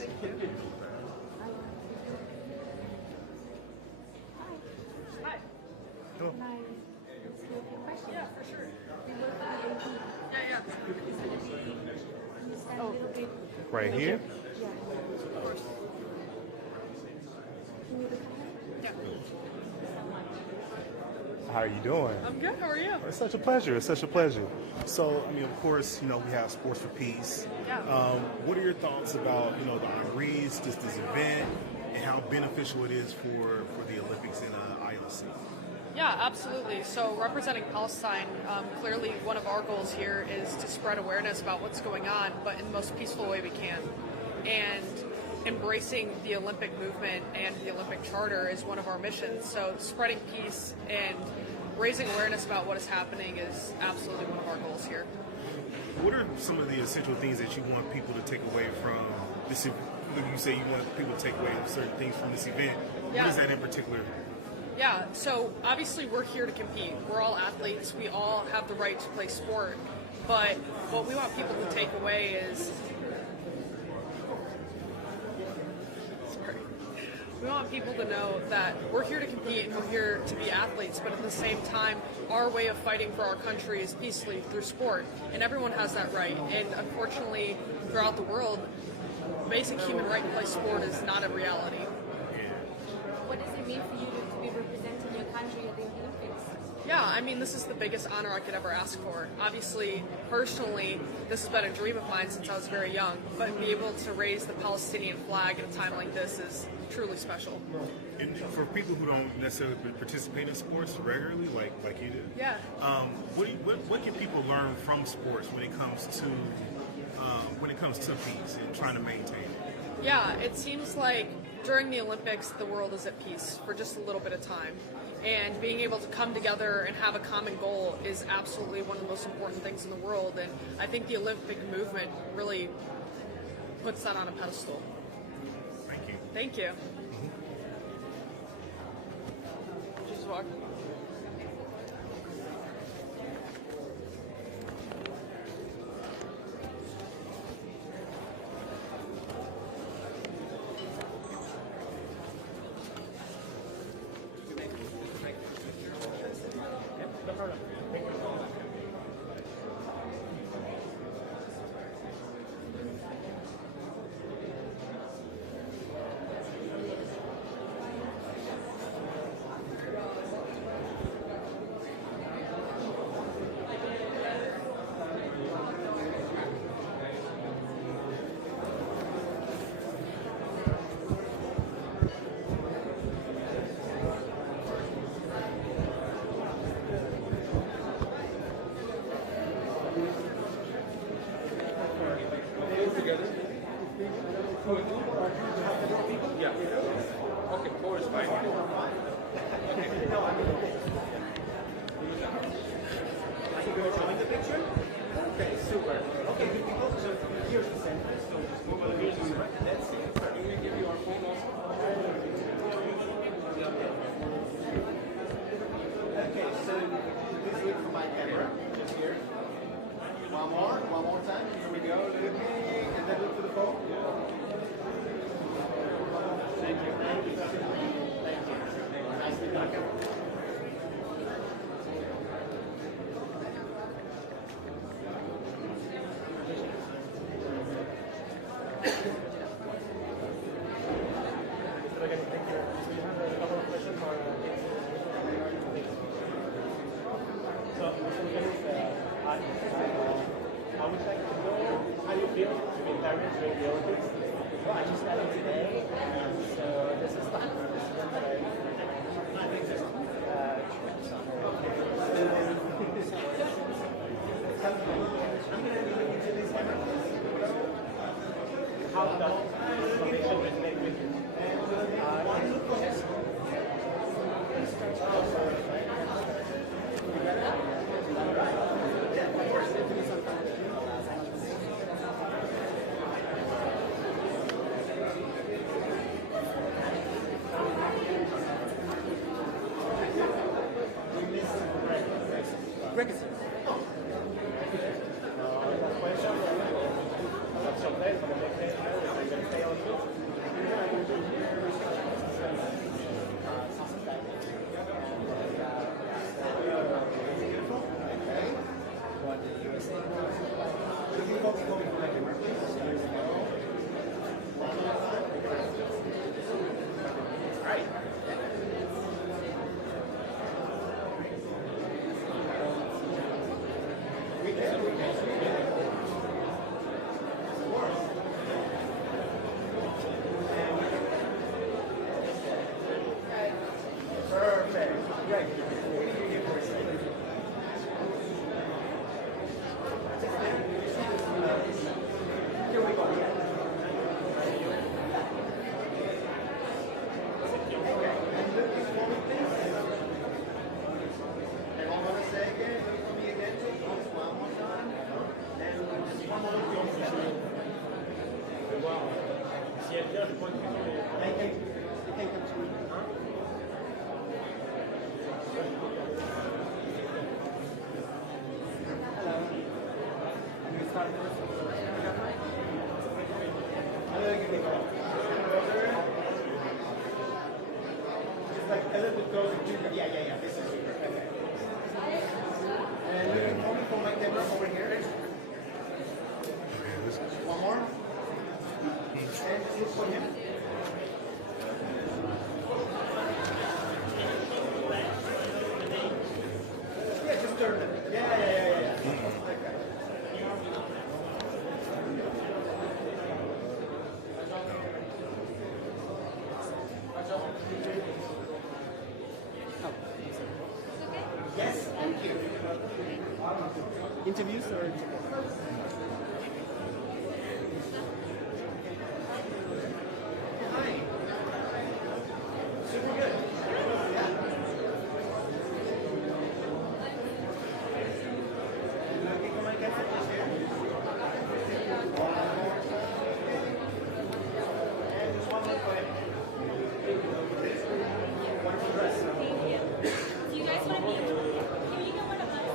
Thank you. Hi. Hello. Can I ask you a few questions? Yeah, for sure. We work for the AP. Yeah. Can you stand a little bit? Right here? Yeah. Of course. Can you look at Yeah. How are you doing? I'm good. How are you? It's such a pleasure. It's such a pleasure. So, I mean, of course, we have Sports for Peace. Yeah. What are your thoughts about, the honorees, just this event, and how beneficial it is for the Olympics in ILC? Yeah, absolutely. So representing Palestine, clearly one of our goals here is to spread awareness about what's going on, but in the most peaceful way we can. And embracing the Olympic movement and the Olympic Charter is one of our missions. So spreading peace and raising awareness about what is happening is absolutely one of our goals here. What are some of the essential things that you want people to take away from this? You say you want people to take away certain things from this event. Yeah. What is that in particular? Yeah, so obviously we're here to compete. We're all athletes. We all have the right to play sport. But what we want people to take away is... We want people to know that we're here to compete and we're here to be athletes, but at the same time, our way of fighting for our country is peacefully through sport, and everyone has that right. And unfortunately, throughout the world, basic human right to play sport is not a reality. What does it mean for you to be representing your country at the Olympics? Yeah, I mean, this is the biggest honor I could ever ask for. Obviously, personally, this has been a dream of mine since I was very young, but be able to raise the Palestinian flag at a time like this is truly special. And for people who don't necessarily participate in sports regularly, like you do, Yeah. What can people learn from sports when it comes to peace and trying to maintain it? Yeah, it seems like during the Olympics, the world is at peace for just a little bit of time. And being able to come together and have a common goal is absolutely one of the most important things in the world. And I think the Olympic movement really puts that on a pedestal. Thank you. Thank you. Just walk. One more time. Here we go. Looking, and then look to the phone. Thank you. Thank you. Thank you. Nice to meet you. I would like to know how you feel to be in Paris during the Olympics. Well, I just started today, so this is fun. This is fun. I think this is tremendous honor. I'm going to be looking into this camera. How does information resonate with you? Yes. Interviews or? Do you guys want to be? Can you get one of us?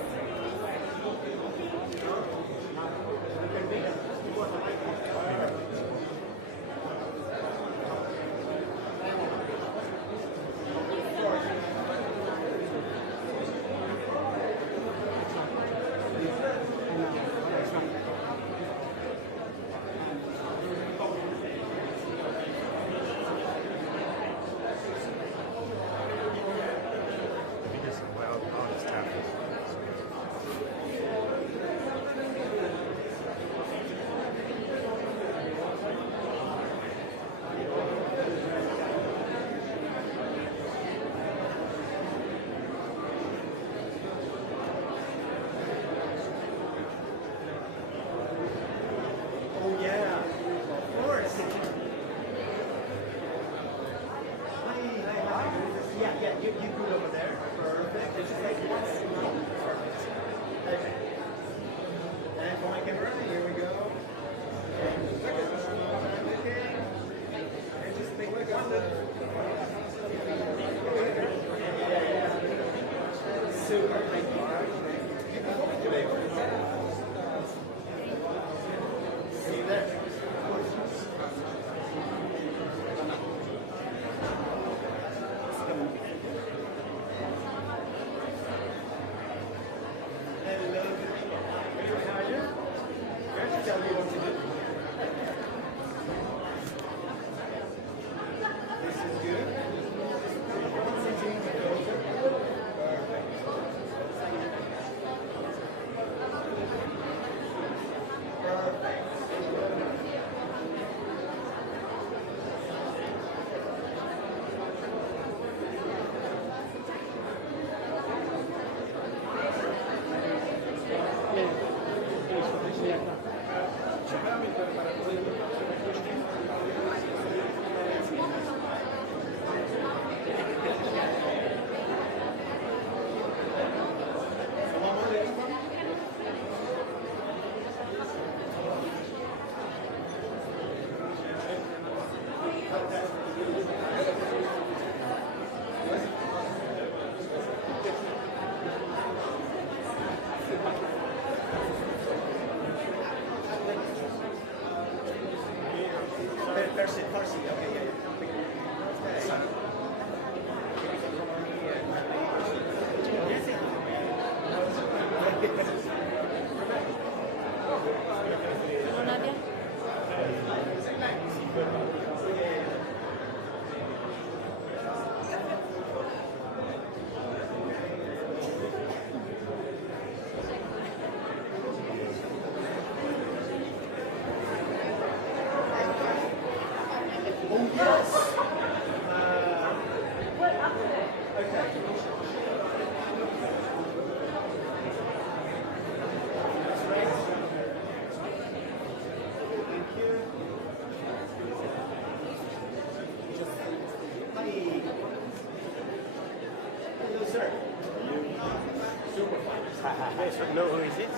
just know who is it.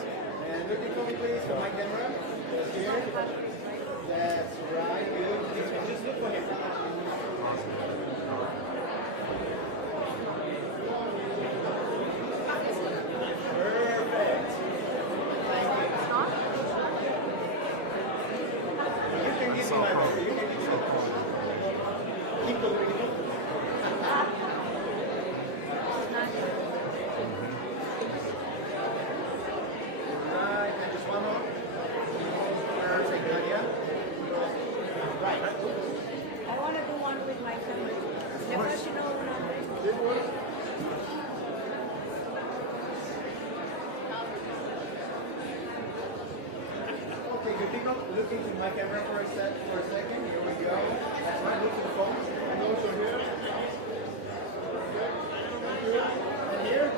And looking for me, please, for my camera. That's here. That's right. You look, just look for him. Perfect. Thank you. You can give me my picture. You can give me keep the Right, and just one more. Perfect, Nadia. Right. I want to do one with my family. Professional one. This one. Okay, you think of looking to my camera for a second. Here we go. That's right, look to the phone. And also here. Good. And here.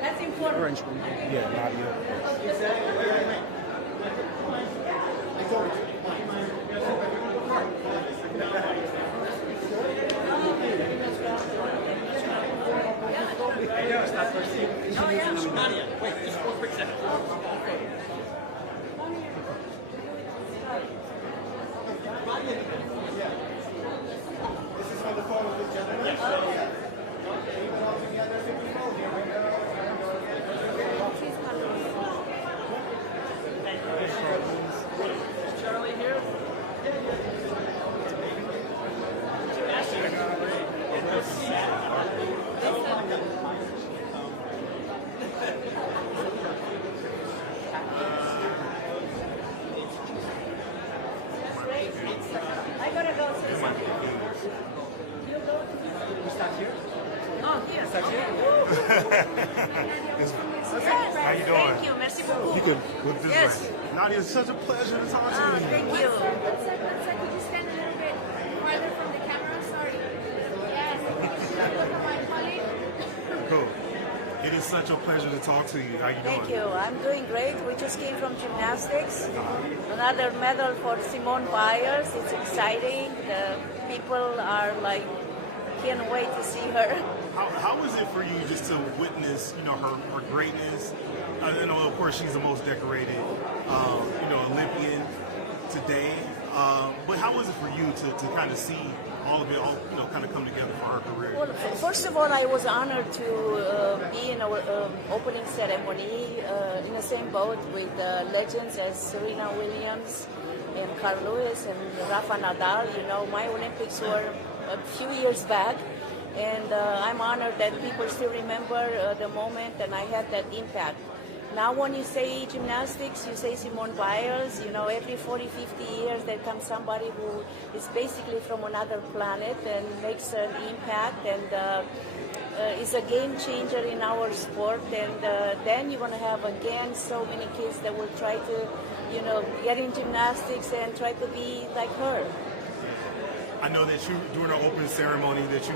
That's important. Yeah, Nadia. Oh, yeah. Nadia, wait, just one quick second. This is for the photo with each other. Yes. Okay, keep it all together. Here we go. Is Charlie here? I gotta go say something. You go. We start here. Oh, here. Start here. Yes. How you doing? Thank you. Merci beaucoup. You can put this Yes. way. Nadia, it's such a pleasure to talk to Oh, you. thank you. One sec. Could you stand a little bit farther from the camera? Sorry. Yes. Look at my colleague. Cool. It is such a pleasure to talk to you. How you doing? Thank you. I'm doing great. We just came from gymnastics. Another medal for Simone Biles. It's exciting. The people are like, can't wait to see her. How is it for you just to witness, her greatness? I know, of course, she's the most decorated, Olympian today. But how is it for you to kind of see all of it, kind of come together for her career? Well, first of all, I was honored to be in our opening ceremony in the same boat with legends as Serena Williams and Carl Lewis and Rafa Nadal. My Olympics were a few years back, and I'm honored that people still remember the moment, and I had that impact. Now when you say gymnastics, you say Simone Biles, every 40, 50 years there comes somebody who is basically from another planet and makes an impact and is a game changer in our sport. And then you're going to have again so many kids that will try to, get in gymnastics and try to be like her. I know that you, during our opening ceremony, that you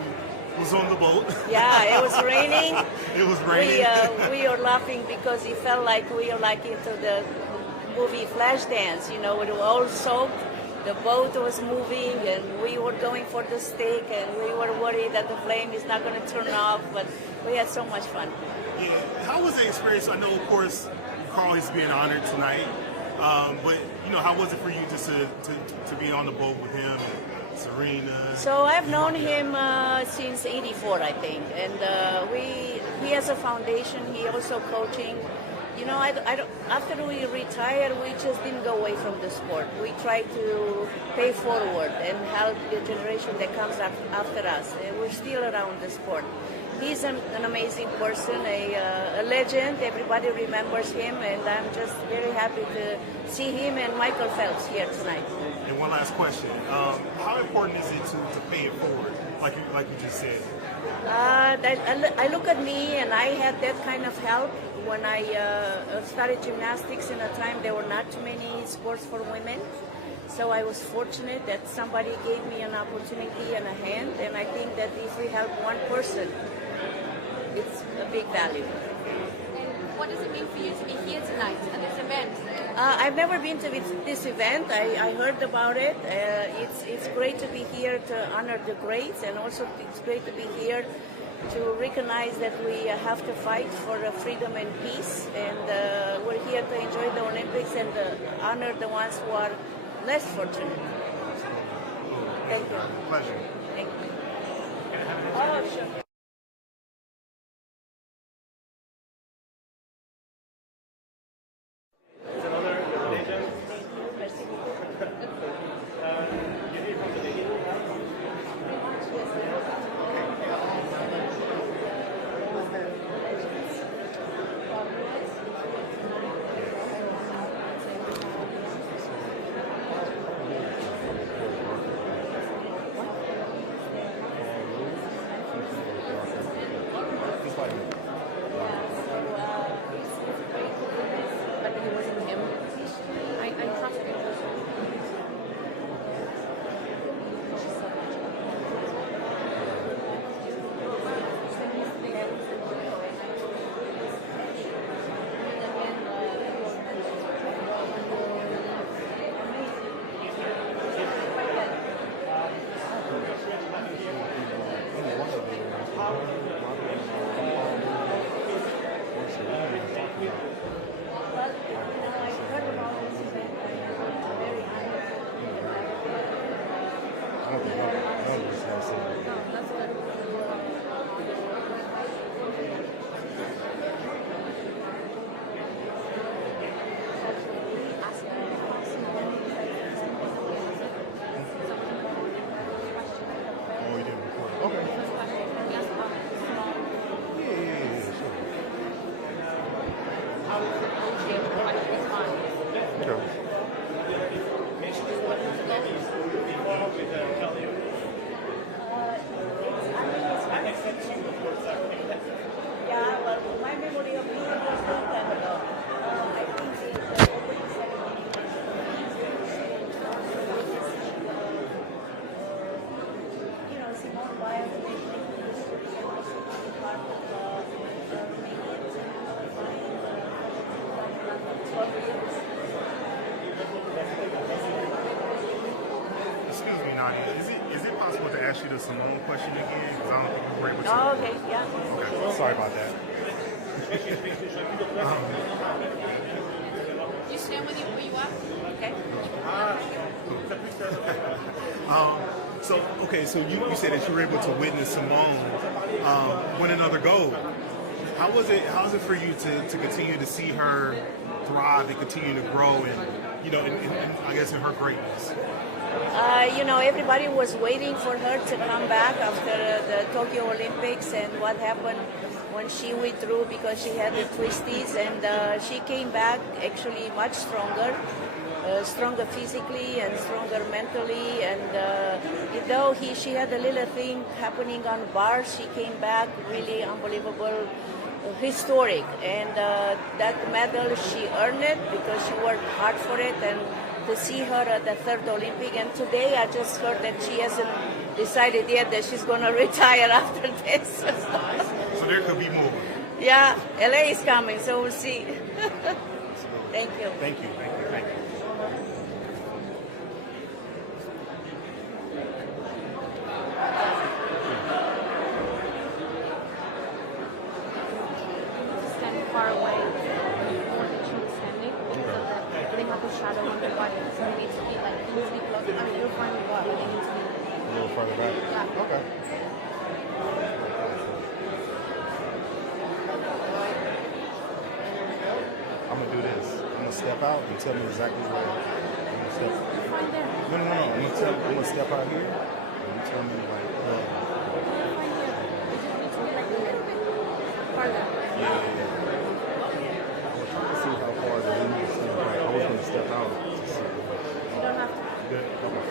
was on the boat. Yeah, it was raining. It was raining. We were laughing because it felt like we were like into the movie Flashdance, we were all soaked. The boat was moving and we were going for the stick and we were worried that the flame is not going to turn off, but we had so much fun. Yeah. How was the experience? I know, of course, Carl is being honored tonight, but how was it for you just to be on the boat with him and Serena? So I've known him since '84, I think, and he has a foundation. He also coaching. After we retired, we just didn't go away from the sport. We tried to pay forward and help the generation that comes after us. We're still around the sport. He's an amazing person, a legend. Everybody remembers him, and I'm just very happy to see him and Michael Phelps here tonight. And one last question: how important is it to pay it forward, like you just said? I look at me, and I had that kind of help when I started gymnastics. In a time there were not too many sports for women, so I was fortunate that somebody gave me an opportunity and a hand. And I think that if we help one person, it's a big value. And what does it mean for you to be here tonight at this event? I've never been to this event. I heard about it. It's great to be here to honor the greats, and also it's great to be here to recognize that we have to fight for freedom and peace. And we're here to enjoy the Olympics and honor the ones who are less fortunate. Thank you. Pleasure. Thank you. Oh, sure. Excuse me, Nadia. Is it possible to ask you the Simone question again? Because I don't think we were able to. Oh, okay, yeah. Okay. Sorry about that. You stand with you where you are? Okay. So you said that you were able to witness Simone win another gold. How is it for you to continue to see her thrive and continue to grow and, you know, I guess in her greatness? Everybody was waiting for her to come back after the Tokyo Olympics, and what happened when she withdrew because she had the twisties, and she came back actually much stronger. Stronger physically and stronger mentally, and though she had a little thing happening on bars, she came back really unbelievable, historic, and that medal she earned it because she worked hard for it. And to see her at the third Olympic, and today I just heard that she hasn't decided yet that she's going to retire after this. So there could be more. Yeah, LA is coming, so we'll see. Thank you. Thank you. Stand far away, more than she was standing, so that they have a shadow on their body. So they need to be like easily close. I mean, you'll find the body. They need to be A little further back. Yeah. Okay. I'm gonna do this. I'm gonna step out and tell me exactly where I'm gonna step. find there. No. I'm gonna step out here and you tell me like. Farther. Yeah. I was trying to see how far the wind is. I was gonna step out to see. You don't have to. Good. Okay.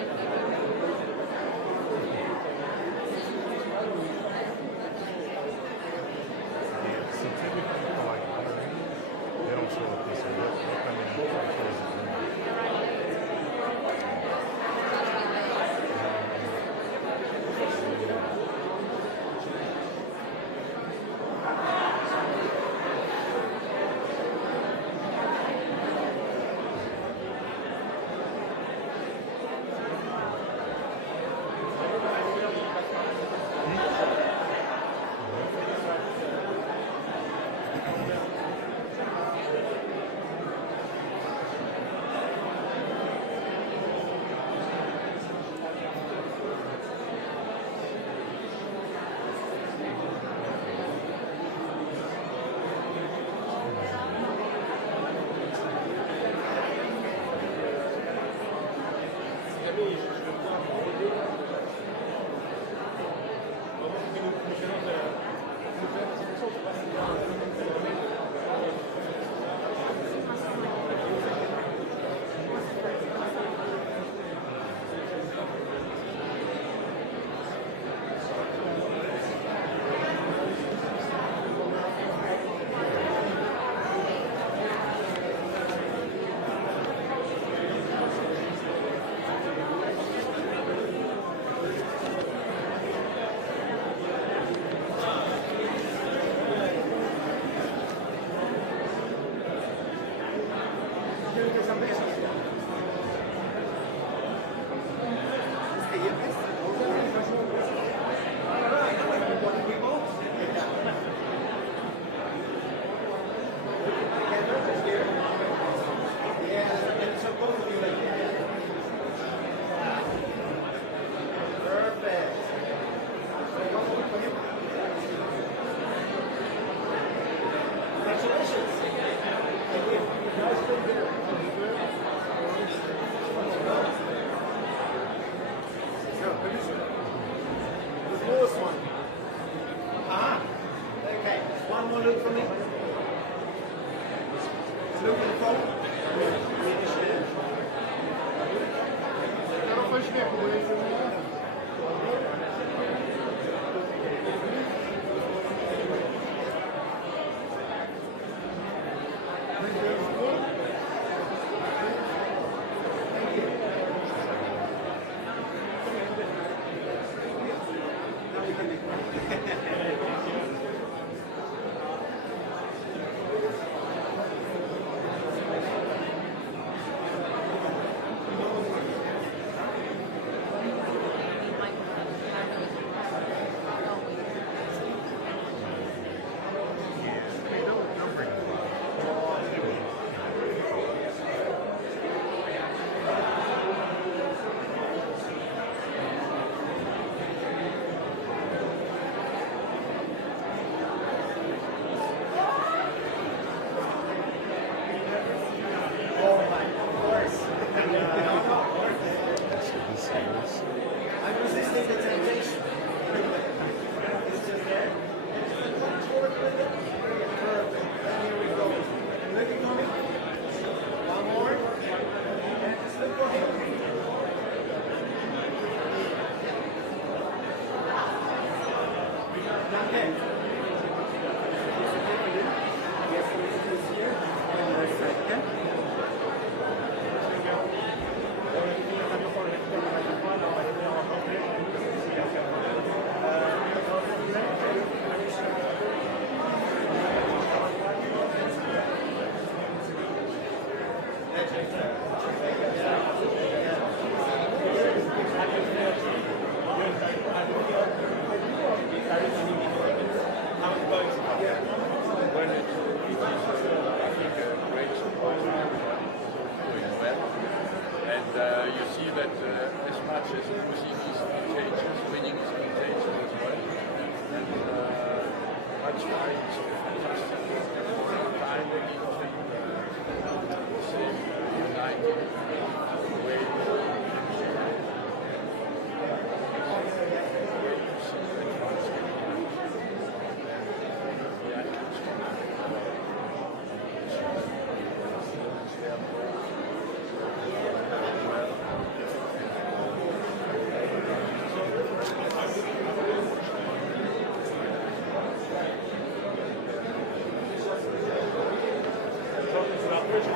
So typically for like honoring, they don't show up this way. They'll come in and close it down.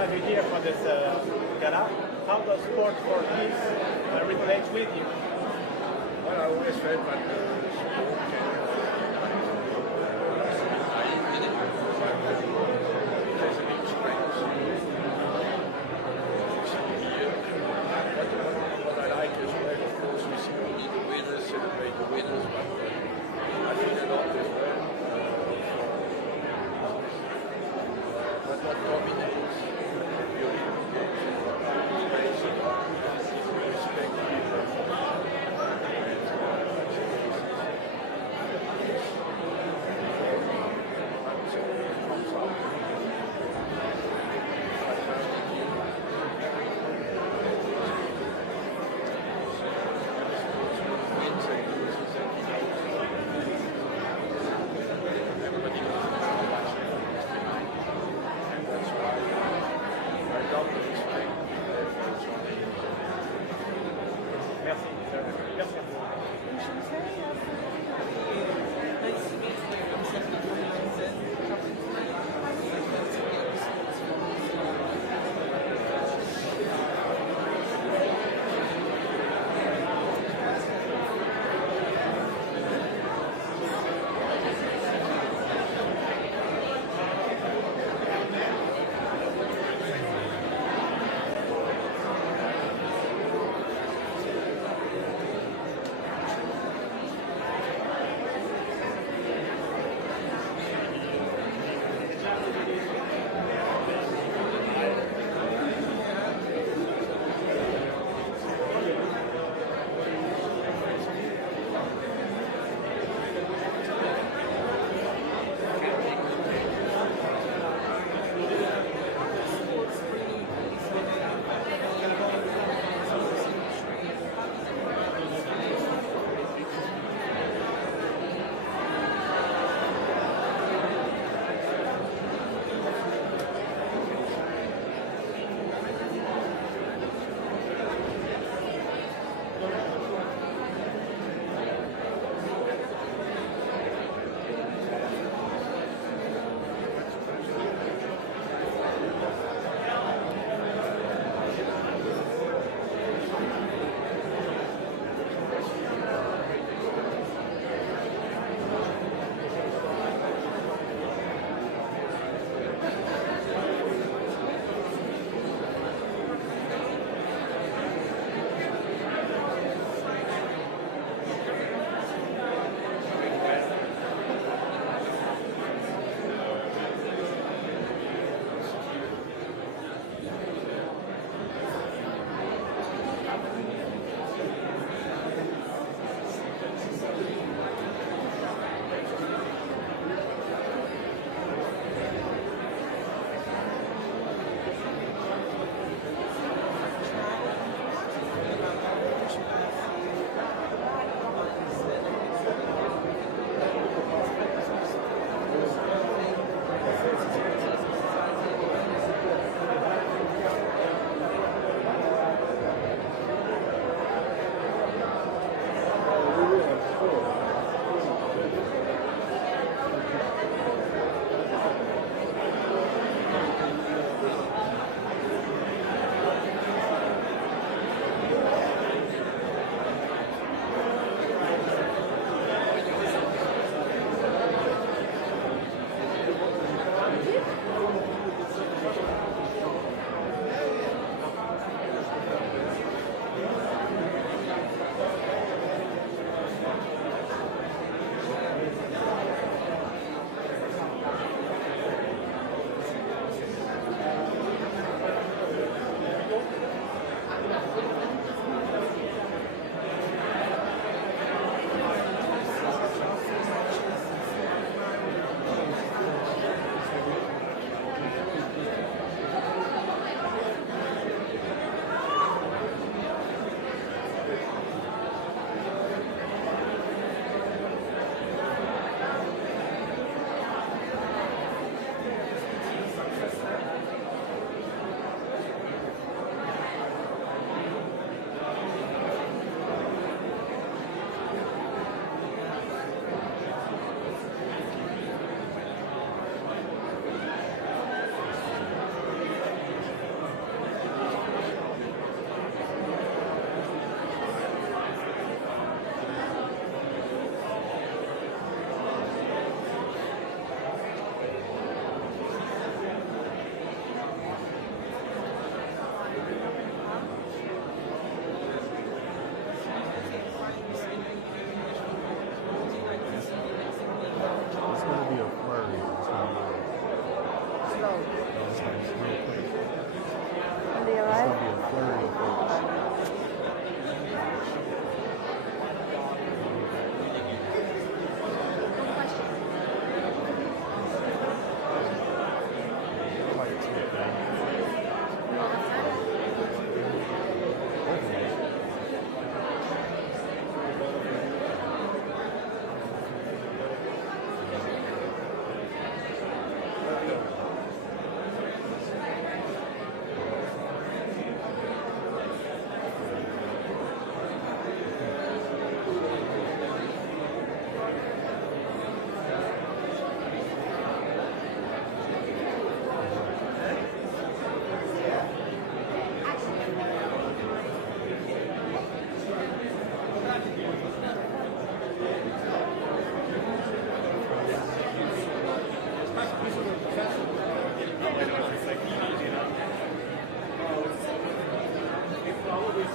have you here for this gala. How does sport for peace relate with you? Well, I always felt that sport can there's a big strength. What I like as well, of course, we see only the winners, celebrate the winners, but I feel a lot as well. But not dominates.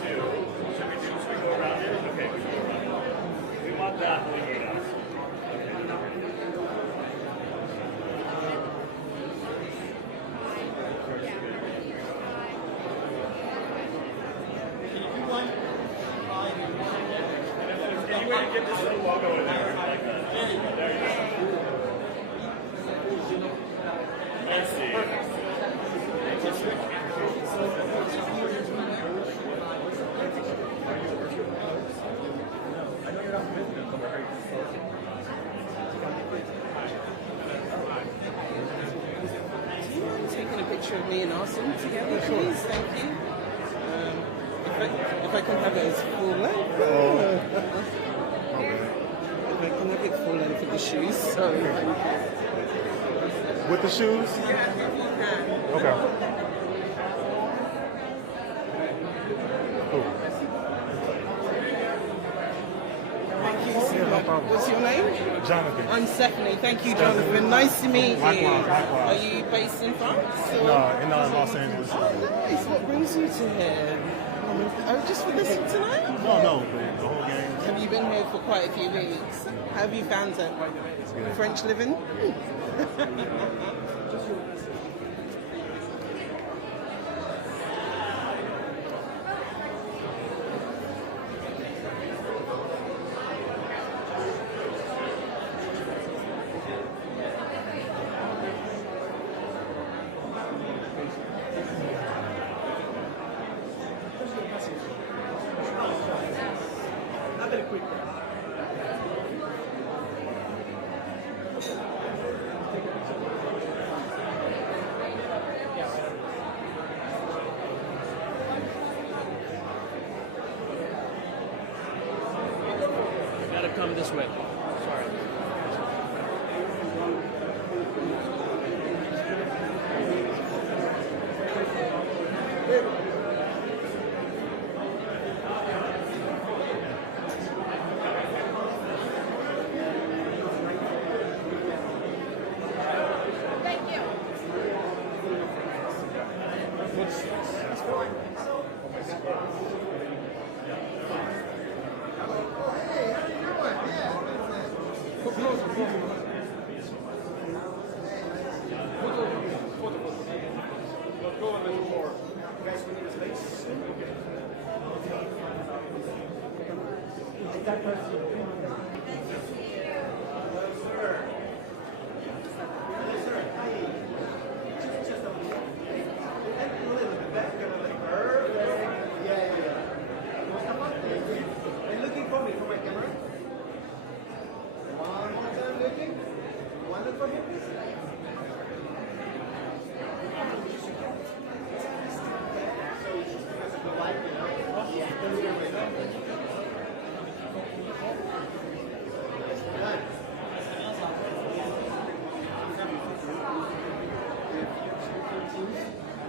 Should we go around it? Okay, we go around it. We want that lever now. Any way to get this little walk over there? Like that. There you go. Let's see. Taking a picture of me and Austin together, please. Thank you. If I can have it as full length. If I can have it full length with the shoes. Sorry. With the shoes? Yeah, if you can. Okay. Cool. Thank you so Yeah, no much. problem. What's your name? Jonathan. I'm Stephanie. Thank you, Jonathan. Nice to meet you. Likewise, likewise. Are you based in France? Or? No, in Los Angeles. Oh, nice. What brings you to here? Oh, just for this tonight? No, but the whole game. Have you been here for quite a few weeks? How have you found it? French living? Gotta come this way. Sorry. Thank you.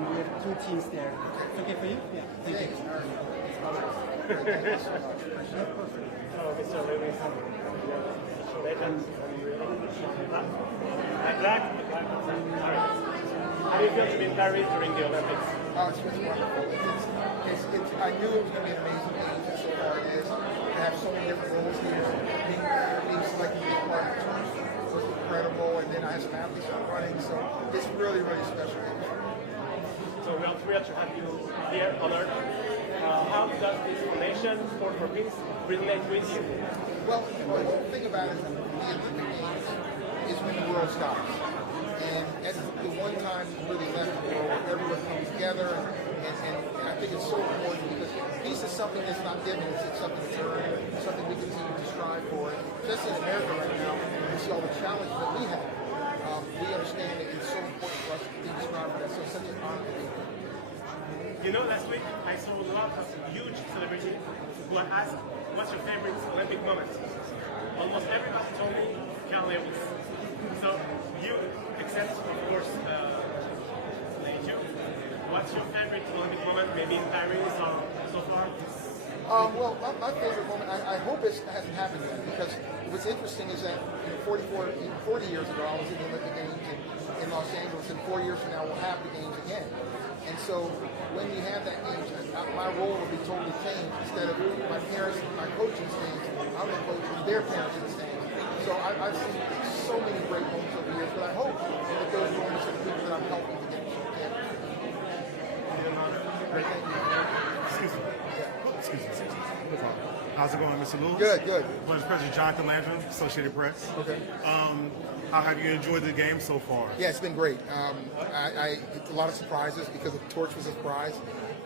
We have two teams there. It's okay for you? Yeah. Thank you. Oh, Mr. Lewis. Legend. Black. How do you feel to be in Paris during the Olympics? Oh, it's wonderful. I knew it was going to be an amazing game, just so far it is. To have so many different roles here, being selected to be part of the team was incredible. And then I had some athletes who are running, so it's really, really special. So we are thrilled to have you here on Earth. How does this foundation for Peace relate with you? Well, the whole thing about it is when the world stops. And at the one time we really left the world where everyone comes together, and I think it's so important because peace is something that's not given, it's something that's earned, something we continue to strive for. Just in America right now, we see all the challenges that we have. We understand that it's so important for us to continue to strive for that, so it's such an honor to be here. You know, last week I saw a lot of huge celebrities who I asked, what's your favorite Olympic moment? Almost everybody told me Carl Lewis. So you, except of course, Lejo, what's your favorite Olympic moment, maybe in Paris or so far? Well, my favorite moment, I hope it hasn't happened yet, because what's interesting is that 40 years ago, I was in the Olympic Games in Los Angeles, and 4 years from now, we'll have the Games again. And so when we have that age, my role will be totally changed. Instead of my parents, my coaching stands, I'm the coach and their parents in the stands. So I've seen so many great moments over the years, but I hope that those moments are the people that I'm helping to get to the Excuse me. Excuse me. How's it going, Mr. Lewis? Good, good. Vice President Jonathan Landrum, Associated Press. Okay. How have you enjoyed the game so far? Yeah, it's been great. A lot of surprises because the torch was a surprise.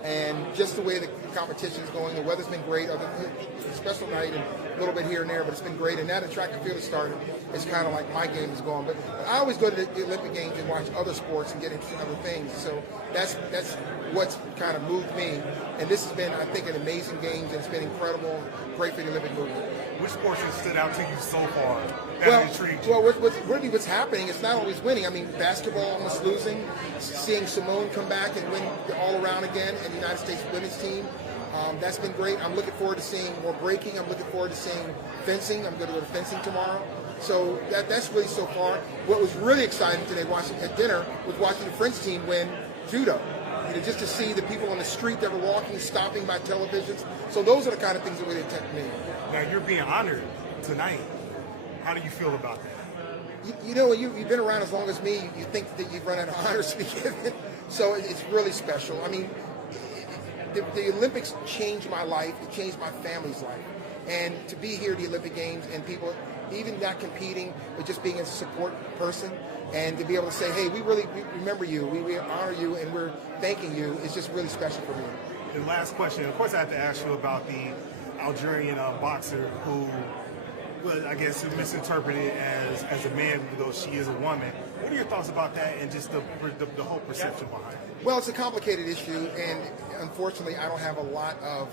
And just the way the competition is going, the weather's been great. It's a special night and a little bit here and there, but it's been great. And now the track and field has started. It's kind of like my game is going. But I always go to the Olympic Games and watch other sports and get interested in other things. So that's what's kind of moved me. And this has been, I think, an amazing games, and it's been incredible, great for the Olympic movement. Which sports have stood out to you so far that intrigued you? Well, what's happening, it's not always winning. I mean, basketball almost losing, seeing Simone come back and win all around again, and the United States women's team. That's been great. I'm looking forward to seeing more breaking. I'm looking forward to seeing fencing. I'm going to go to fencing tomorrow. So that's really so far. What was really exciting today watching at dinner was watching the French team win judo. Just to see the people on the street that were walking, stopping by televisions. So those are the kind of things that really tempt me. Now, you're being honored tonight. How do you feel about that? You know, you've been around as long as me, you think that you've run out of honors to be given. So it's really special. I mean, the Olympics changed my life. It changed my family's life. And to be here at the Olympic Games and people, even not competing, but just being a support person, and to be able to say, hey, we remember you, we honor you, and we're thanking you, is just really special for me. The last question, of course I have to ask you about the Algerian boxer who, well, I guess, misinterpreted as a man, even though she is a woman. What are your thoughts about that and just the whole perception behind it? Well, it's a complicated issue, and unfortunately, I don't have a lot of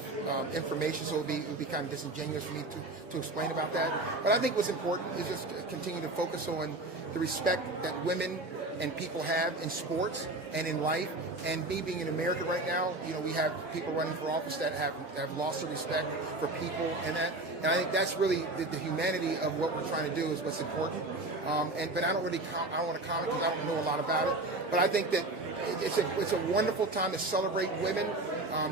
information, so it would be kind of disingenuous for me to explain about that. But I think what's important is just to continue to focus on the respect that women and people have in sports and in life. And me being in America right now, you know, we have people running for office that have lost the respect for people and that. And I think that's really the humanity of what we're trying to do is what's important. But I don't want to comment because I don't know a lot about it. But I think that it's a wonderful time to celebrate women.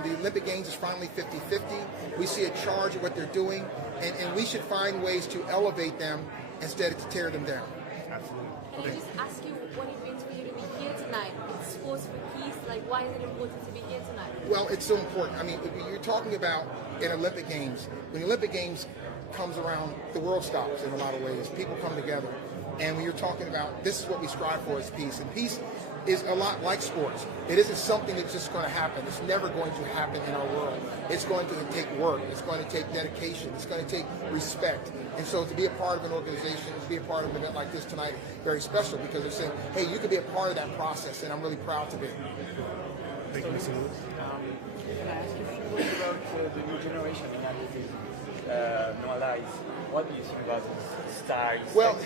The Olympic Games is finally 50-50. We see a charge of what they're doing, and we should find ways to elevate them instead of to tear them down. Absolutely. Can I just ask you what it means for you to be here tonight? It's sports for peace. Like, why is it important to be here tonight? Well, it's so important. I mean, you're talking about in Olympic Games. When the Olympic Games comes around, the world stops in a lot of ways. People come together. And when you're talking about, this is what we strive for is peace. And peace is a lot like sports. It isn't something that's just going to happen. It's never going to happen in our world. It's going to take work. It's going to take dedication. It's going to take respect. And so to be a part of an organization, to be a part of an event like this tonight, very special because they're saying, hey, you could be a part of that process, and I'm really proud to be. Thank you, Mr. Lewis. Can I ask you a few words about the new generation in athletics, nowadays? What do you think about the style? Well,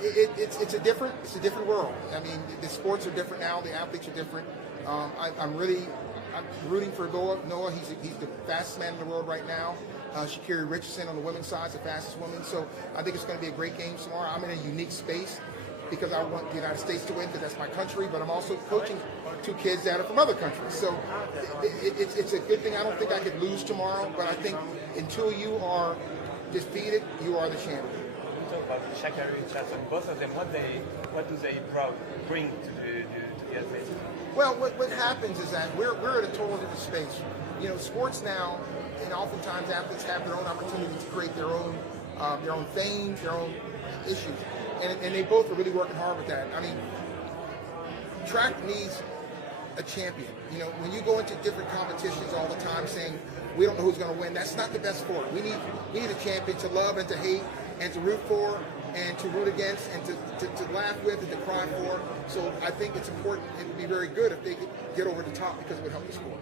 it's a different world. I mean, the sports are different now. The athletes are different. I'm rooting for Noah. He's the fastest man in the world right now. Sha'Carri Richardson on the women's side is the fastest woman. So I think it's going to be a great game tomorrow. I'm in a unique space because I want the United States to win because that's my country, but I'm also coaching two kids that are from other countries. So it's a good thing. I don't think I could lose tomorrow, but I think until you are defeated, you are the champion. We talk about Sha'Carri Richardson. Both of them, what do they bring to the athletes? Well, what happens is that we're at a total different space. You know, sports now, and oftentimes athletes have their own opportunity to create their own fame, their own issues, and they both are really working hard with that. I mean, track needs a champion. You know, when you go into different competitions all the time saying we don't know who's going to win, that's not the best sport. We need a champion to love and to hate and to root for and to root against and to laugh with and to cry for. So I think it's important. It would be very good if they could get over the top because it would help the sport.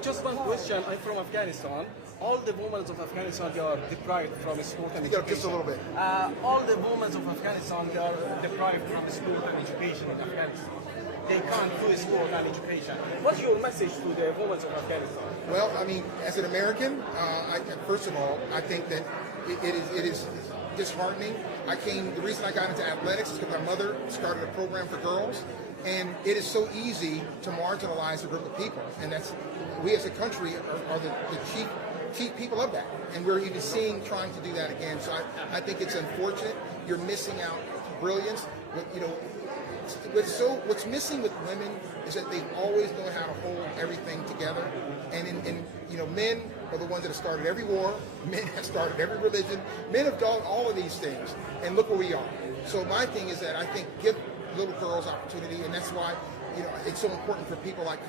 Just one question. I'm from Afghanistan. All the women of Afghanistan, they are deprived from sport and education. Just a little bit. All the women of Afghanistan, they are deprived from sport and education in Afghanistan. They can't do sport and education. What's your message to the women of Afghanistan? Well, I mean, as an American, first of all, I think that it is disheartening. The reason I got into athletics is because my mother started a program for girls, And it is so easy to marginalize a group of people, and we as a country are the chief people of that, and we're even trying to do that again. So I think it's unfortunate. You're missing out brilliance. But, what's missing with women is that they've always known how to hold everything together, and men are the ones that have started every war. Men have started every religion. Men have done all of these things, and look where we are. So my thing is that I think give little girls opportunity, and that's why it's so important for people like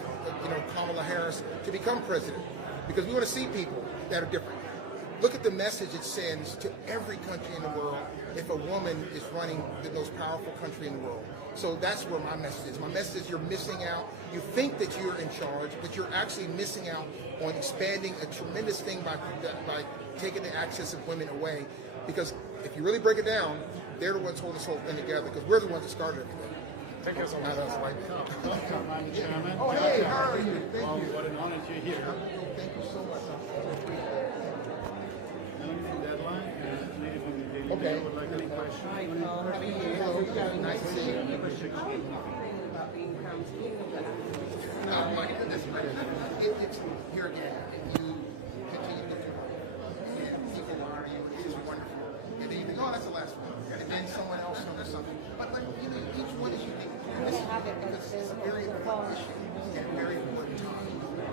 Kamala Harris to become president, because we want to see people that are different. Look at the message it sends to every country in the world if a woman is running the most powerful country in the world. So that's where my message is. My message is you're missing out. You think that you're in charge, but you're actually missing out on expanding a tremendous thing by taking the access of women away. Because if you really break it down, they're the ones holding this whole thing together, because we're the ones that started everything. Thank you so much. Welcome, I'm Chairman. Oh, hey, how are you? Thank you. What an honor you're here. Thank you so much. Deadline. Okay. Would like any questions? Nice to see you. Oh my goodness, it's here again, and you continue to do it, and people honor you. It is wonderful. And then you think, oh, that's the last one, and then someone else knows something. But each one is unique. It's a very important issue and a very important time.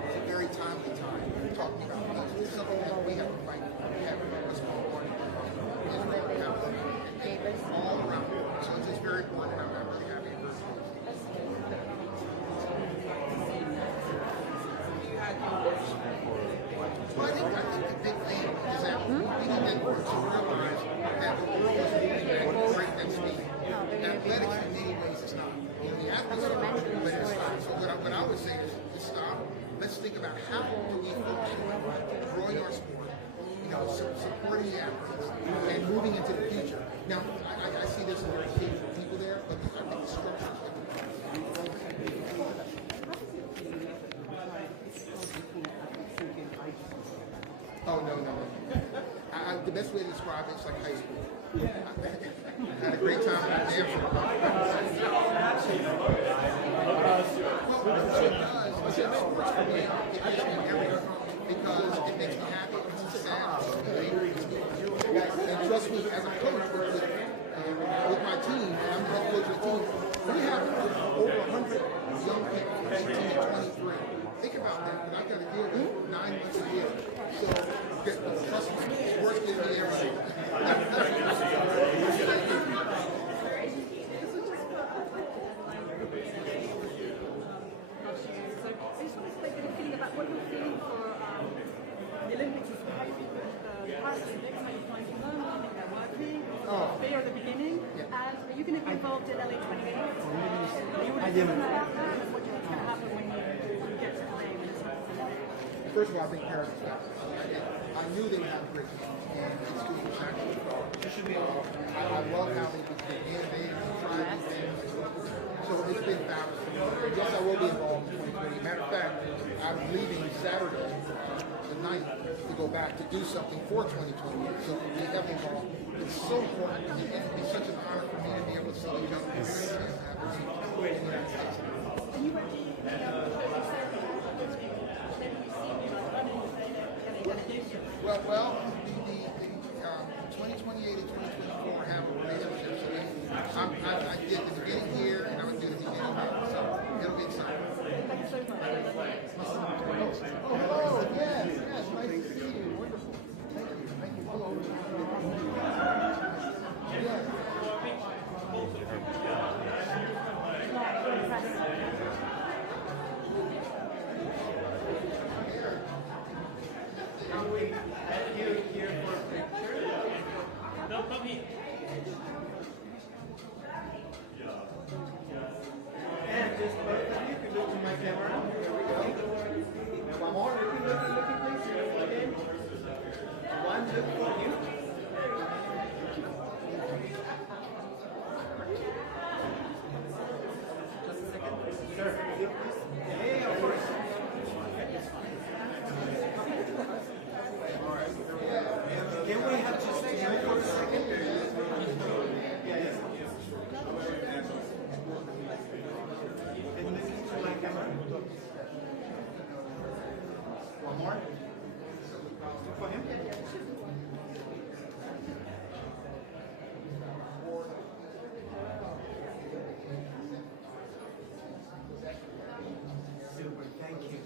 It's a very timely time. We're talking about things. It's something that we have to fight for. We have what's called one Israel, and all around the world. So it's just very important. I'm really happy to hear it. Well, I think the big thing is that we need to realize that the world is moving at breakneck speed. Athletics in many ways is not. The athletes are moving, but it's not. So what I would say is stop. Let's think about how do we focus on growing our sport, supporting the athletes, and moving into the future. Now, I see there's some very capable people there, but I think the structure is Oh, no. The best way to describe it is like high school. I had a great time at the dance. Because it makes me happy. It's sad. And trust me, as a coach with my team, and I'm the head coach of the team, we have over 100 young people from 18 to 23. Think about that, because I've got to deal with 9 months a year. So, trust me, it's worse than me ever. They are the beginning, and are you going to be involved in LA 28? I didn't. What's going to happen when you get to LA? First of all, I think Paris is fabulous. I knew they would have a great game, and it's going to be actually I love how they innovated and tried new things. So it's been fabulous. Yes, I will be involved in 2020. Matter of fact, I'm leaving Saturday, the 9th, to go back to do something for 2020. So we have involved. It's so important, and it's such an honor for me to be able to see the young people and have a great United States. Well, the 2028 and 2024 have a relationship. So I did the beginning here, and I'm going to do the beginning here. So it'll be exciting. Thank you so much. Oh, hello. Yes, nice to see you. Wonderful. Thank you. Hello. Yeah. And just both of you can look to my camera. Here we go. And one more. Looking, please. Okay. One look for you. Just a second. Sir, hey, of course. Can we have just you for a second? Yes. One more. For him. Super, thank you.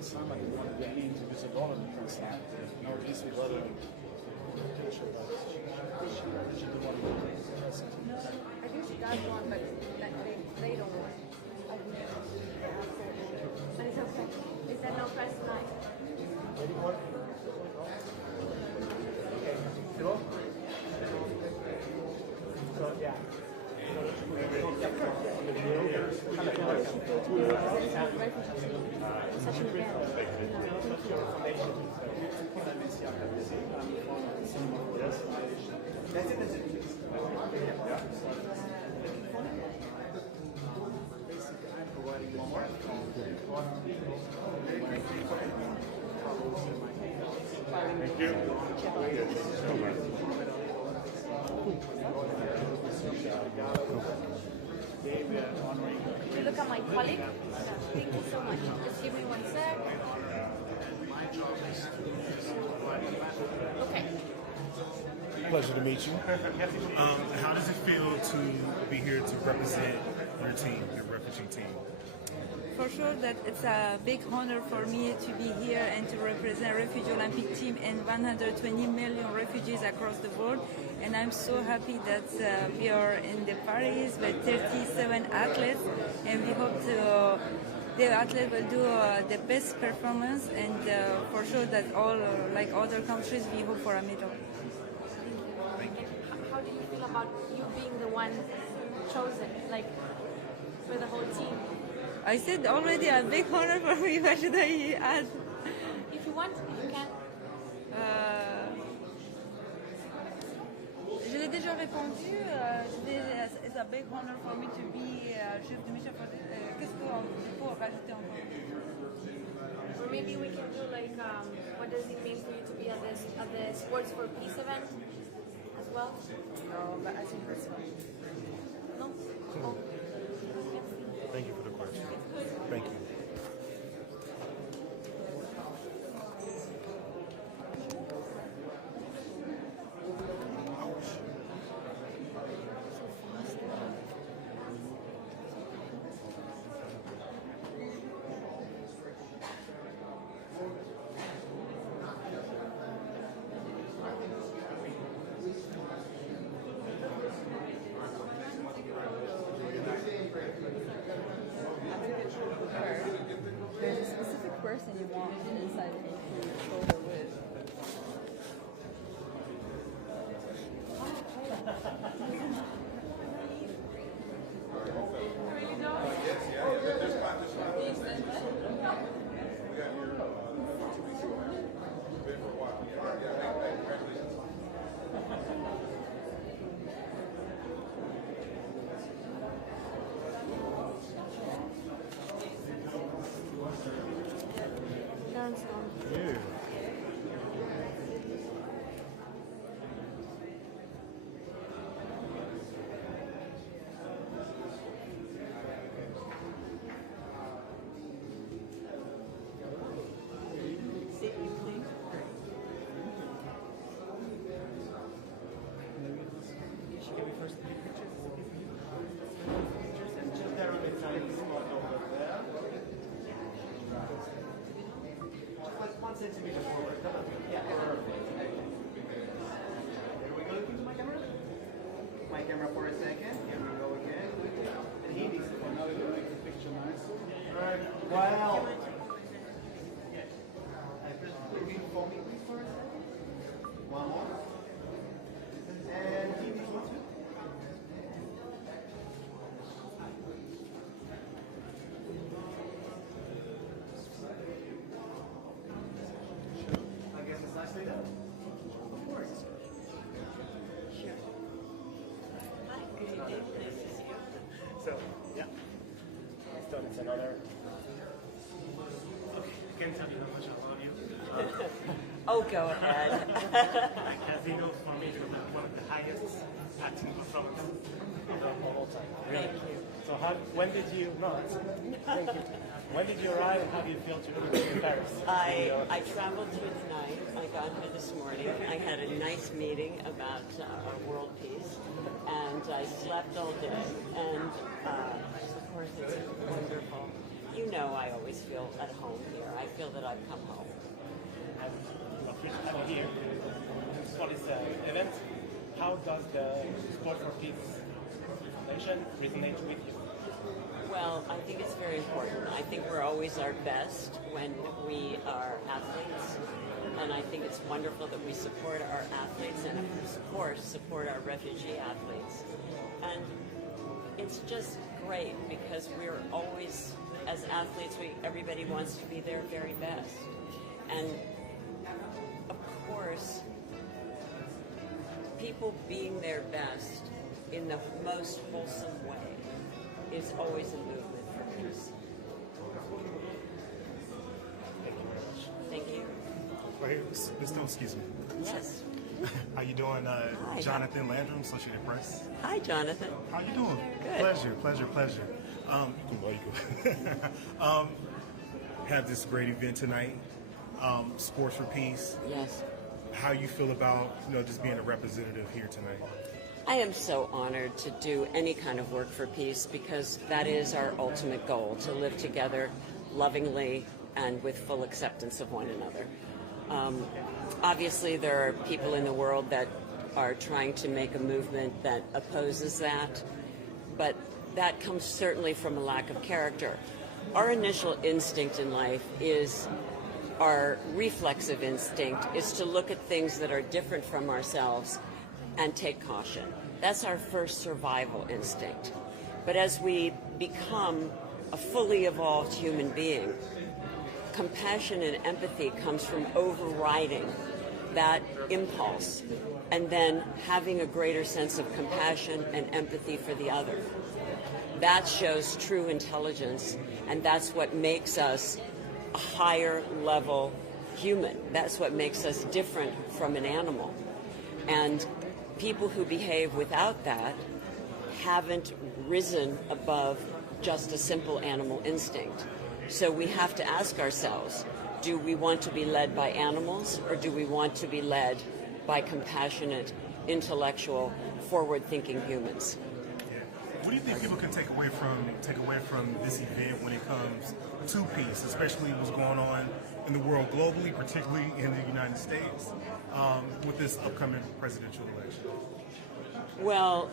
Somebody wanted to introduce a dollar in the Prensa. No, this was other picture, but she didn't want to do it. I think she does one, but they don't want. But it's okay. Is that no press night? Ready for it? Okay. Go. So, yeah. Such an event. That's it. Thank you. If you look at my colleague, thank you so much. Just give me 1 sec. Okay. Pleasure to meet you. How does it feel to be here to represent your team, your refugee team? For sure that it's a big honor for me to be here and to represent Refugee Olympic team and 120 million refugees across the world. And I'm so happy that we are in the Paris with 37 athletes, and we hope the athletes will do the best performance, and for sure that all, like other countries, we hope for a medal. How do you feel about you being the one chosen, like for the whole team? I said already a big honor for me. What should I add? If you want, you can. Je l'ai déjà répondu. It's a big honor for me to be chef de mission. Qu'est-ce qu'il faut rajouter encore? Or maybe we can do like, what does it mean for you to be at the Sports for Peace event as well? No, but I think personal. No? Oh. Thank you for the question. Thank you. There's a specific person you want inside the shoulder with. Yeah. Centimeters forward. Yeah, perfect. Here we go. Look into my camera. My camera for a second. Here we go again. And he needs to now we're going to make the picture nice. Alright. Wow. Can you phone me please for a second? One more. And he needs one too. So, yeah. So it's another Oh, go ahead. Casino for me is one of the highest acting performances of all time. Thank you. So when did you, thank you. When did you arrive and how do you feel to be in Paris? I traveled through the night. I got here this morning. I had a nice meeting about our world peace, and I slept all day. And of course, it's wonderful. You know, I always feel at home here. I feel that I've come home. I'm here for this event. How does the Sport for Peace Foundation resonate with you? Well, I think it's very important. I think we're always our best when we are athletes, and I think it's wonderful that we support our athletes and, of course, support our refugee athletes. And it's just great because we're always, as athletes, everybody wants to be their very best. And, of course, people being their best in the most wholesome way is always a movement for peace. Thank you. Right here, excuse me. Yes. How you doing? Hi. Jonathan Landrum, Associated Press. Hi, Jonathan. How you doing? Good. Pleasure. Have this great event tonight, Sports for Peace. Yes. How you feel about just being a representative here tonight? I am so honored to do any kind of work for peace because that is our ultimate goal, to live together lovingly and with full acceptance of one another. Obviously, there are people in the world that are trying to make a movement that opposes that, but that comes certainly from a lack of character. Our initial instinct in life is, our reflexive instinct is to look at things that are different from ourselves and take caution. That's our first survival instinct. But as we become a fully evolved human being, compassion and empathy comes from overriding that impulse and then having a greater sense of compassion and empathy for the other. That shows true intelligence, and that's what makes us a higher level human. That's what makes us different from an animal. And people who behave without that haven't risen above just a simple animal instinct. So we have to ask ourselves, do we want to be led by animals, or do we want to be led by compassionate, intellectual, forward-thinking humans? What do you think people can take away from this event when it comes to peace, especially what's going on in the world globally, particularly in the United States, with this upcoming presidential election? Well,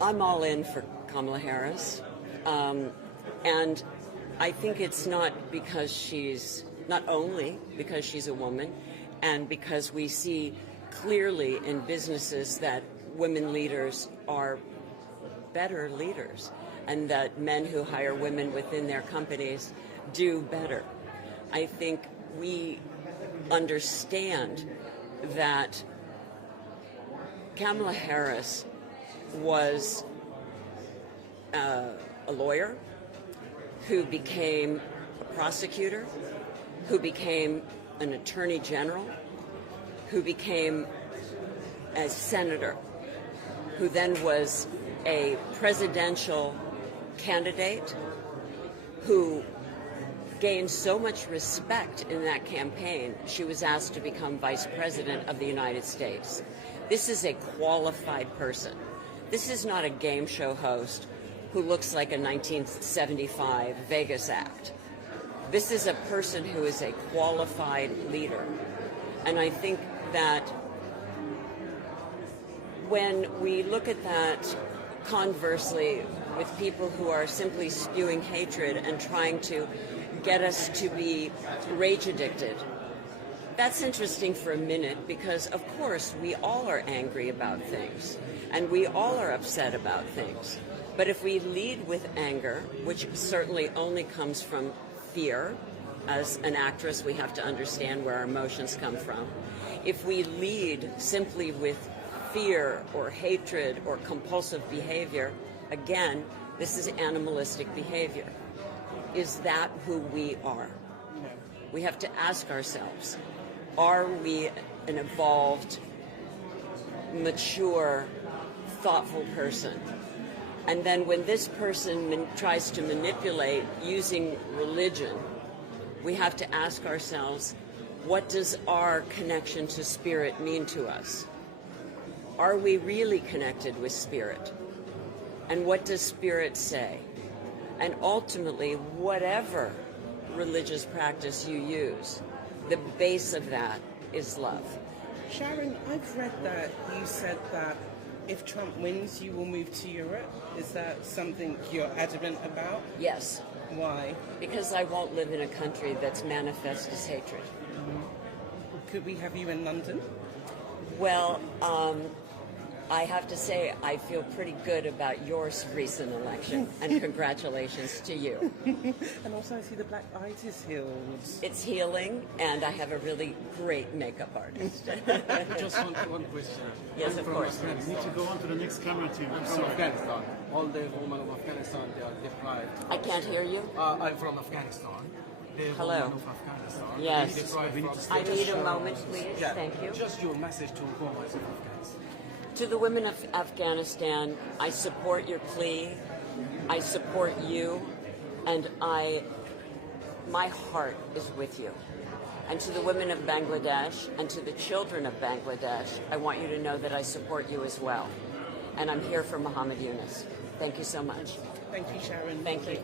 I'm all in for Kamala Harris, and I think it's not only because she's a woman, and because we see clearly in businesses that women leaders are better leaders, and that men who hire women within their companies do better. I think we understand that Kamala Harris was a lawyer who became a prosecutor, who became an attorney general, who became a senator, who then was a presidential candidate, who gained so much respect in that campaign, she was asked to become Vice President of the United States. This is a qualified person. This is not a game show host who looks like a 1975 Vegas act. This is a person who is a qualified leader. And I think that when we look at that conversely with people who are simply spewing hatred and trying to get us to be rage addicted, that's interesting for a minute, because of course we all are angry about things and we all are upset about things. But if we lead with anger, which certainly only comes from fear, as an actress we have to understand where our emotions come from. If we lead simply with fear or hatred or compulsive behavior, again, this is animalistic behavior. Is that who we are? We have to ask ourselves, are we an evolved, mature, thoughtful person? And then when this person tries to manipulate using religion, we have to ask ourselves, what does our connection to spirit mean to us? Are we really connected with spirit? And what does spirit say? And ultimately, whatever religious practice you use, the base of that is love. Sharon, I've read that you said that if Trump wins, you will move to Europe. Is that something you're adamant about? Yes. Why? Because I won't live in a country that's manifest as hatred. Could we have you in London? Well, I have to say I feel pretty good about your recent election, and congratulations to you. And also I see the black ice is healed. It's healing, and I have a really great makeup artist. Just one question. Yes, of course. We need to go on to the next camera team. I'm from Afghanistan. All the women of Afghanistan, they are deprived. I can't hear you. I'm from Afghanistan. The Hello. women of Afghanistan. Yes. Deprived from I need a moment, please. Yeah. Thank you. Just your message to women of Afghanistan. To the women of Afghanistan, I support your plea. I support you, and my heart is with you. And to the women of Bangladesh and to the children of Bangladesh, I want you to know that I support you as well. And I'm here for Muhammad Yunus. Thank you so much. Thank you, Sharon. Thank you.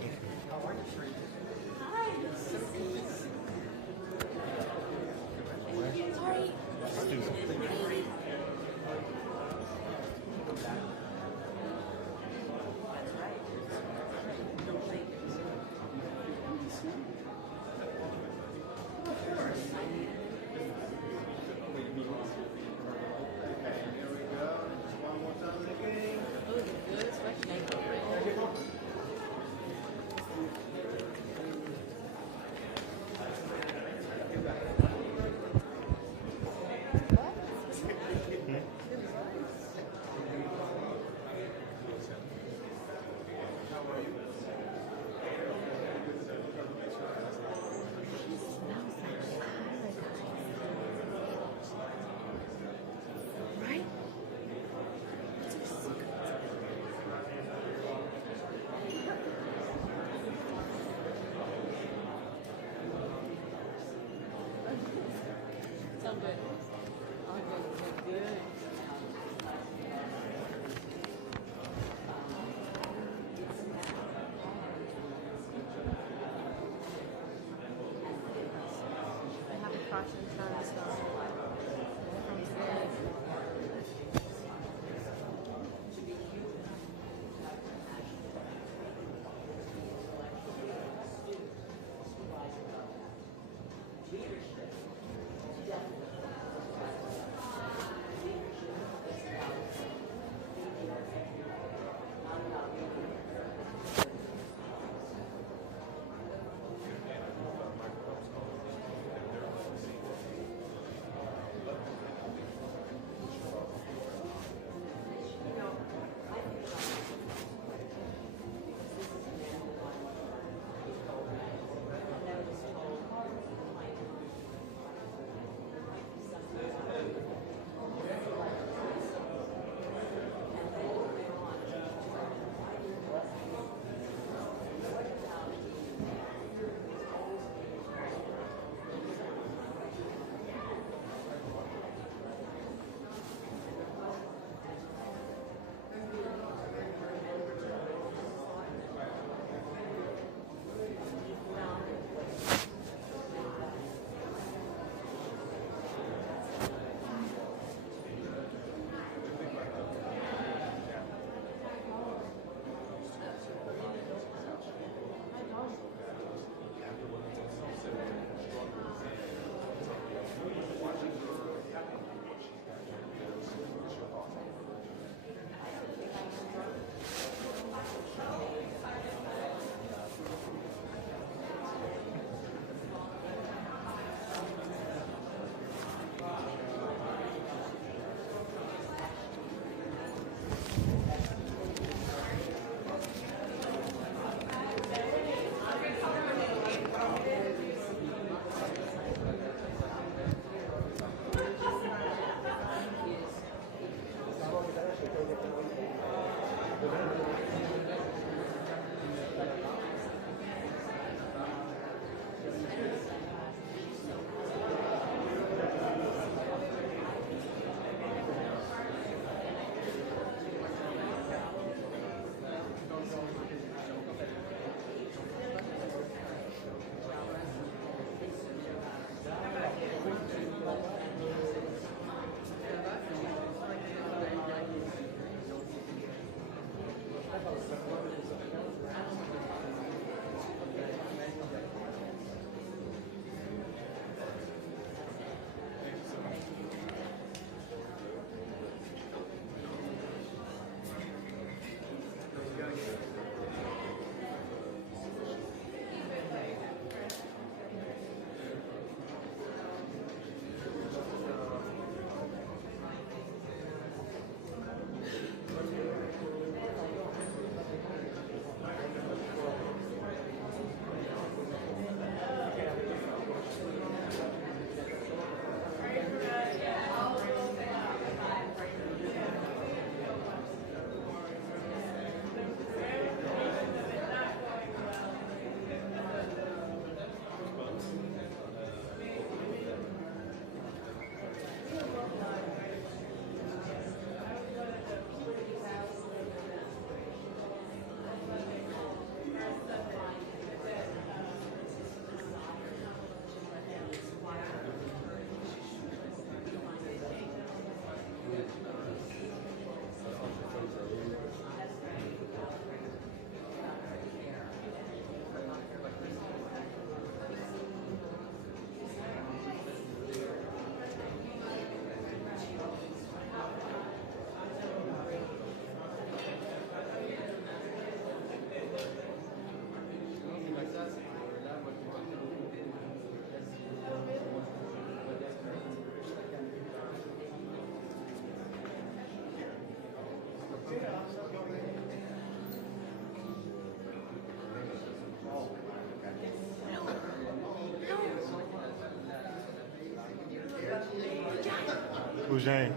Who's Jane?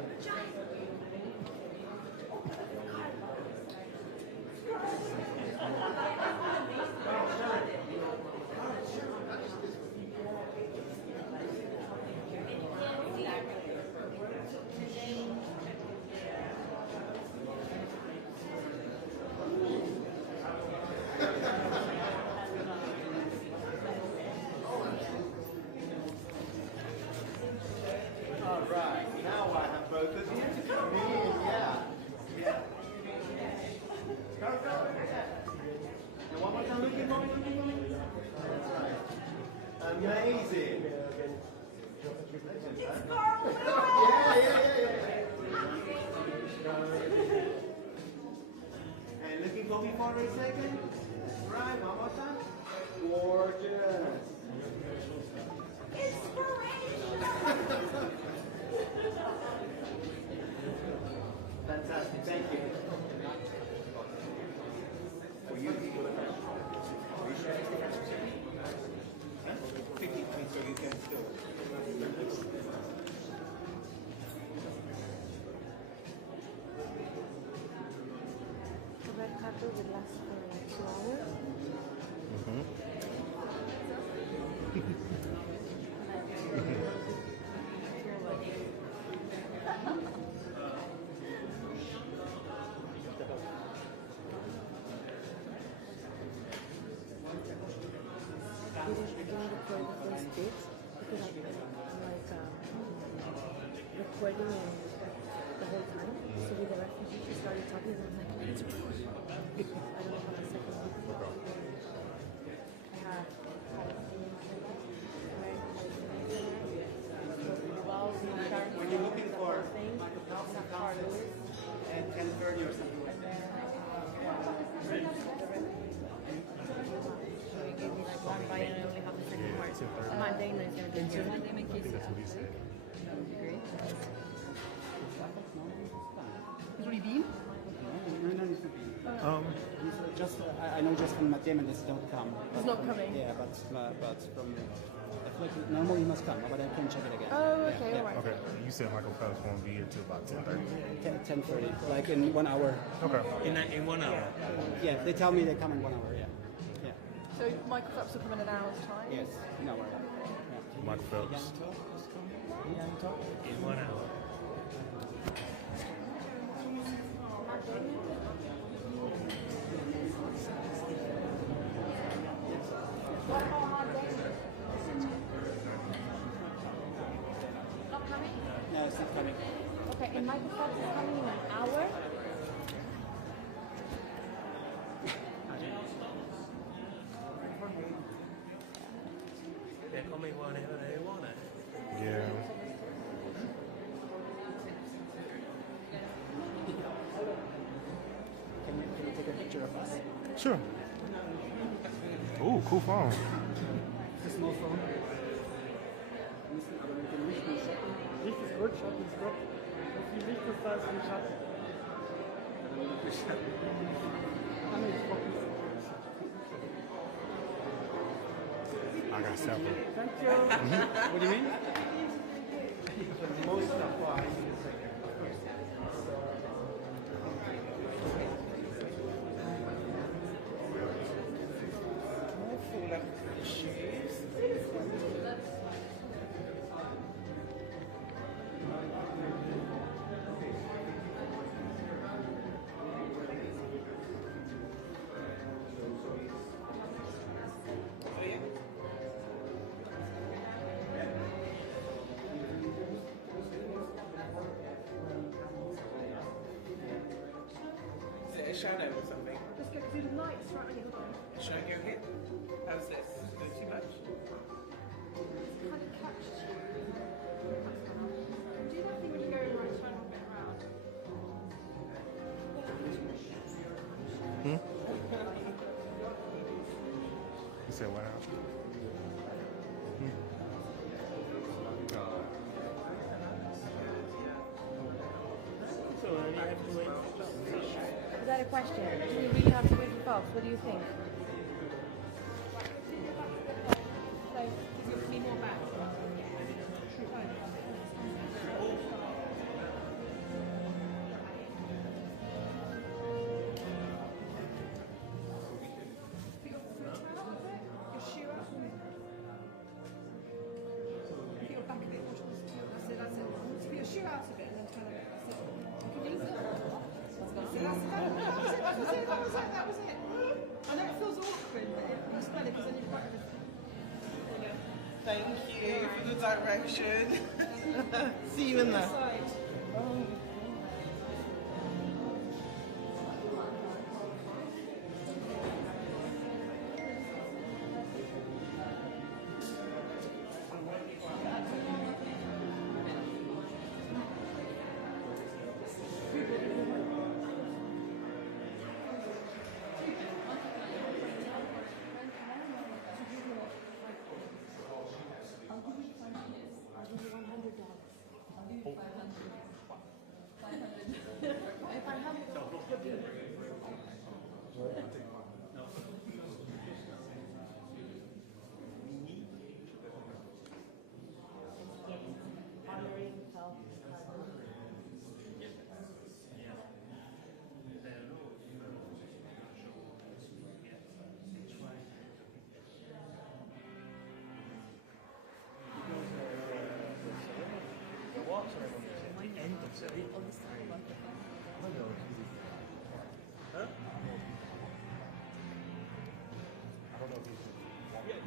All right, now I have both of you to come in, yeah. Yeah. Go, go. And one more time, looking for me. That's right. Amazing. It's Carl. Yeah. And looking for me for a second. Right, one more time. Gorgeous. Fantastic, thank you. For you, huh? 50 points, so you can still. The red carpet would last for like 2 hours. Recording the whole time. So with the refugee, she started talking and I was like, it's recording. I don't know how the second week. I had When you're looking for and 10:30 or something like that. So he gave me like one bite and I only have the second part. Mandela is going to be here. That's what he said. It's already been? No, it's not. Just I know just from Matem and this don't come. It's not coming? Yeah, but from I feel like normally it must come, but I can check it again. Oh, okay, alright. Okay, you said Michael Phelps won't be here till about 10:30. 10:30, like in 1 hour. Okay. In 1 hour? Yeah, they tell me they come in 1 hour, yeah. Yeah. So Michael Phelps will come in an hour's time? Yes, an hour. Yeah. Michael Phelps. In 1 hour. Not coming? No, it's not coming. Okay, and Michael Phelps is coming in an hour? They call me whatever they want it. Yeah. Can you take a picture of us? Sure. Ooh, cool phone. It's a small phone. Licht ist gut, Schatten ist gut. So viel Licht ist da, ist viel Schatten. I got a sample. Thank you. What do you mean? Most of what I Is it a shadow or something? Just go through the lights right when you look on. Should I go here? How's this? Is it too much? Kind of catches you. Do that thing when you go right, turn a bit around. You said what now? Is that a question? Do we really have to wait for Phelps? What do you think? So, need more back. Thank you for the direction. See you in there.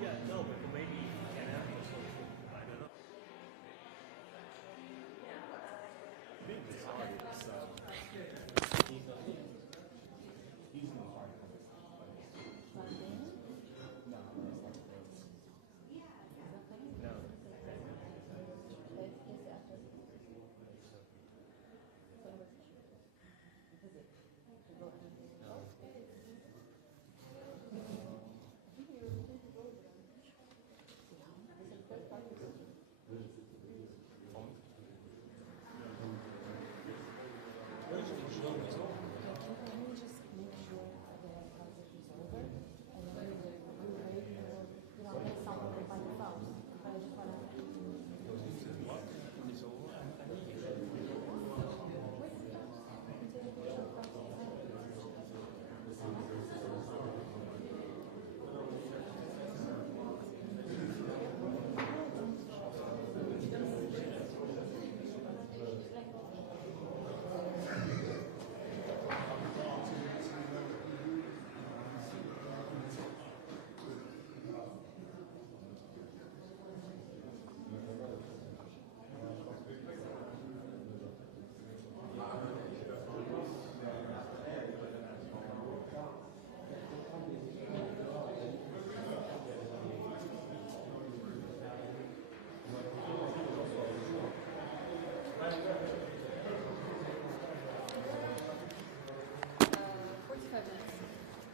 Yeah, no, but maybe canal or something. I don't know.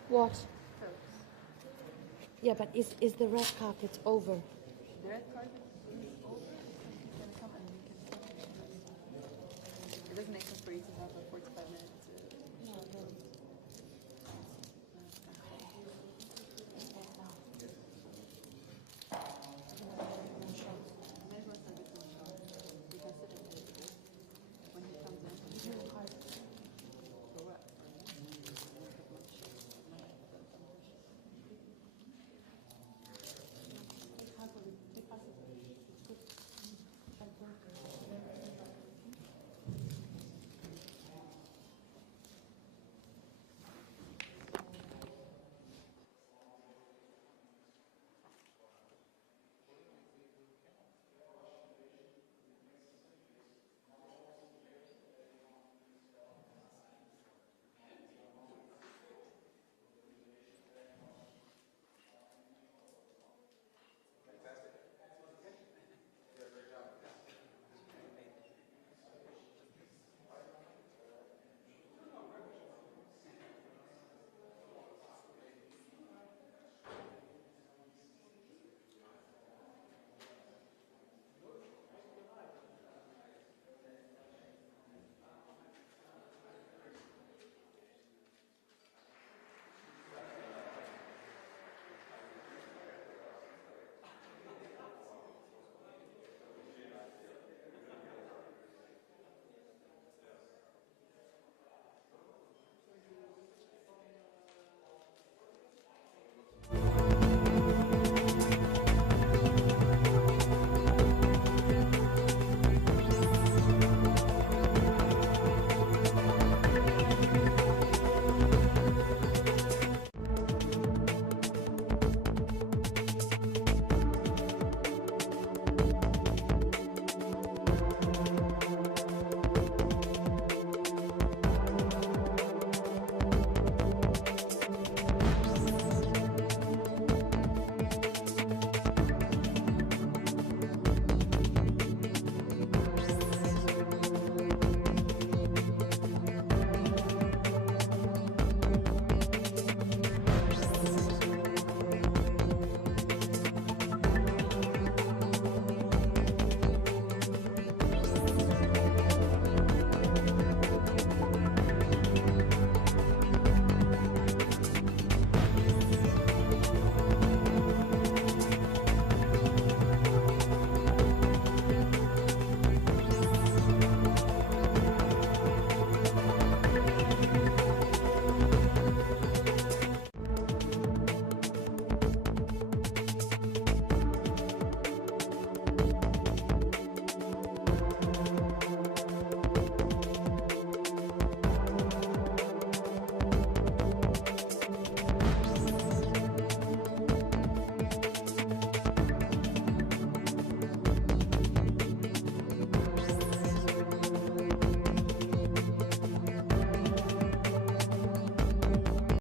What? Yeah, but is the red carpet over? The red carpet is over. You can come and we can talk. It doesn't make sense for you to have a 45 minutes.